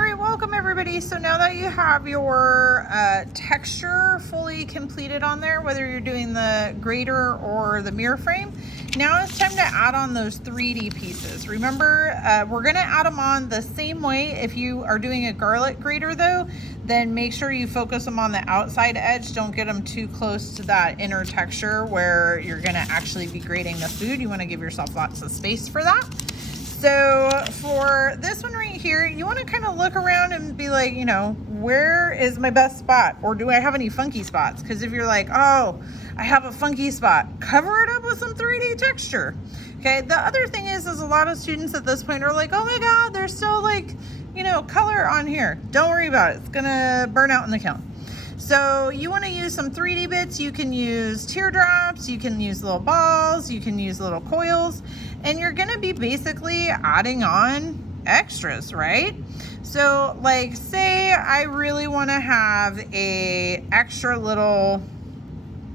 All right, welcome everybody. So now that you have your texture fully completed on there, whether you're doing the grater or the mirror frame, now it's time to add on those 3D pieces. Remember, we're gonna add them on the same way. If you are doing a garlic grater though, then make sure you focus them on the outside edge. Don't get them too close to that inner texture where you're gonna actually be grating the food. You wanna give yourself lots of space for that. So for this one right here, you want to kind of look around and be like, you know, where is my best spot? Or do I have any funky spots? Because if you're like, oh, I have a funky spot, cover it up with some 3D texture. Okay, the other thing is a lot of students at this point are like, oh my God, there's still like, you know, color on here. Don't worry about it. It's gonna burn out in the kiln. So you want to use some 3D bits. You can use teardrops, you can use little balls, you can use little coils, and you're going to be basically adding on extras, right? So like say I really want to have a extra little,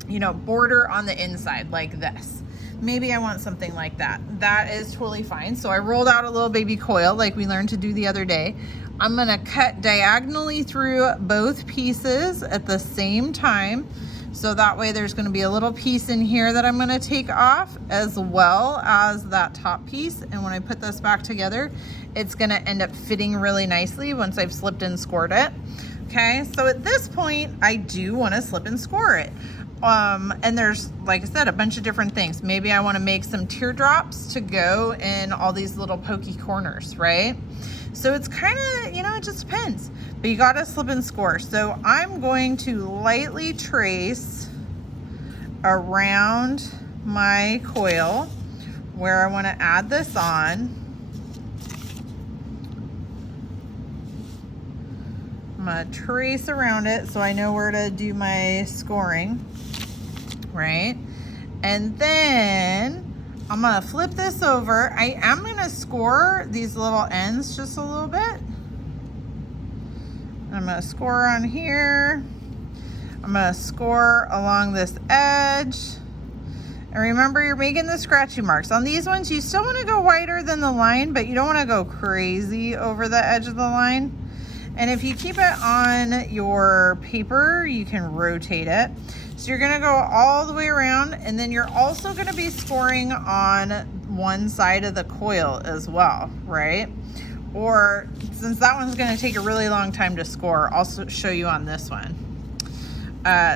you know, border on the inside like this. Maybe I want something like that. That is totally fine. So I rolled out a little baby coil like we learned to do the other day. I'm gonna cut diagonally through both pieces at the same time. So that way there's gonna be a little piece in here that I'm gonna take off as well as that top piece. And when I put this back together, it's gonna end up fitting really nicely once I've slipped and scored it. Okay, so at this point, I do wanna slip and score it. And there's, like I said, a bunch of different things. Maybe I wanna make some teardrops to go in all these little pokey corners, right? So it's kind of, you know, it just depends, but you gotta slip and score. So I'm going to lightly trace around my coil where I wanna add this on. I'm gonna trace around it so I know where to do my scoring, right? And then I'm gonna flip this over. I am gonna score these little ends just a little bit. I'm gonna score on here. I'm gonna score along this edge. And remember, you're making the scratchy marks. On these ones, you still wanna go wider than the line, but you don't wanna go crazy over the edge of the line. And if you keep it on your paper, you can rotate it. So you're gonna go all the way around, and then you're also gonna be scoring on one side of the coil as well, right? Or since that one's gonna take a really long time to score, I'll show you on this one.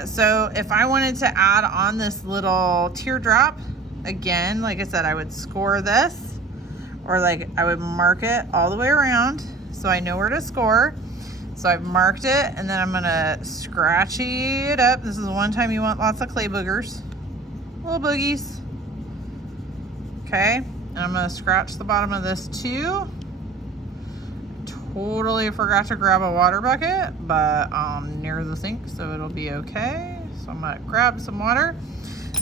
So if I wanted to add on this little teardrop, again, like I said, I would score this, or like I would mark it all the way around so I know where to score. So I've marked it, and then I'm gonna scratchy it up. This is the one time you want lots of clay boogers, little boogies. Okay, and I'm gonna scratch the bottom of this too. Totally forgot to grab a water bucket, but I'm near the sink, so it'll be okay. So I'm gonna grab some water.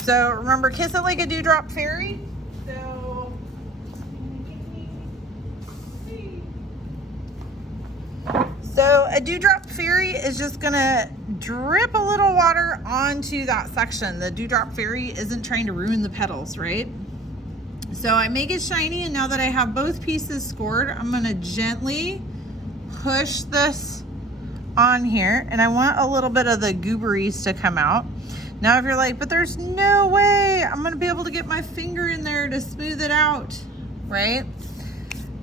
So remember, kiss it like a dewdrop fairy. So a dewdrop fairy is just gonna drip a little water onto that section. The dewdrop fairy isn't trying to ruin the petals, right? So I make it shiny, and now that I have both pieces scored, I'm gonna gently push this on here, and I want a little bit of the gooberies to come out. Now if you're like, but there's no way I'm gonna be able to get my finger in there to smooth it out, right?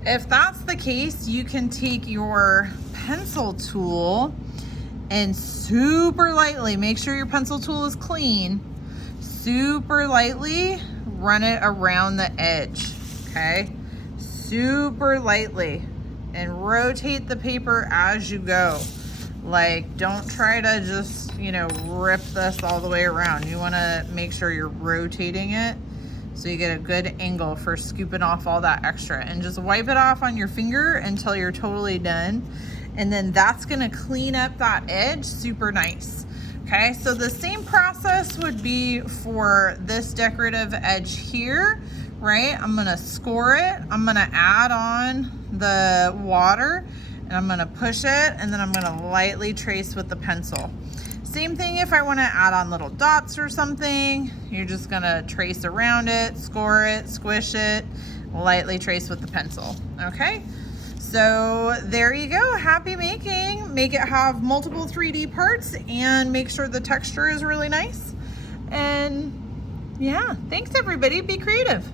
If that's the case, you can take your pencil tool and super lightly, make sure your pencil tool is clean, super lightly run it around the edge, okay? Super lightly, and rotate the paper as you go. Like, don't try to just, you know, rip this all the way around. You wanna make sure you're rotating it so you get a good angle for scooping off all that extra, and just wipe it off on your finger until you're totally done. And then that's gonna clean up that edge super nice. Okay, so the same process would be for this decorative edge here, right? I'm gonna score it, I'm gonna add on the water, and I'm gonna push it, and then I'm gonna lightly trace with the pencil. Same thing if I wanna add on little dots or something, you're just gonna trace around it, score it, squish it, lightly trace with the pencil, okay? So there you go, happy making. Make it have multiple 3D parts and make sure the texture is really nice. And yeah, thanks everybody, be creative.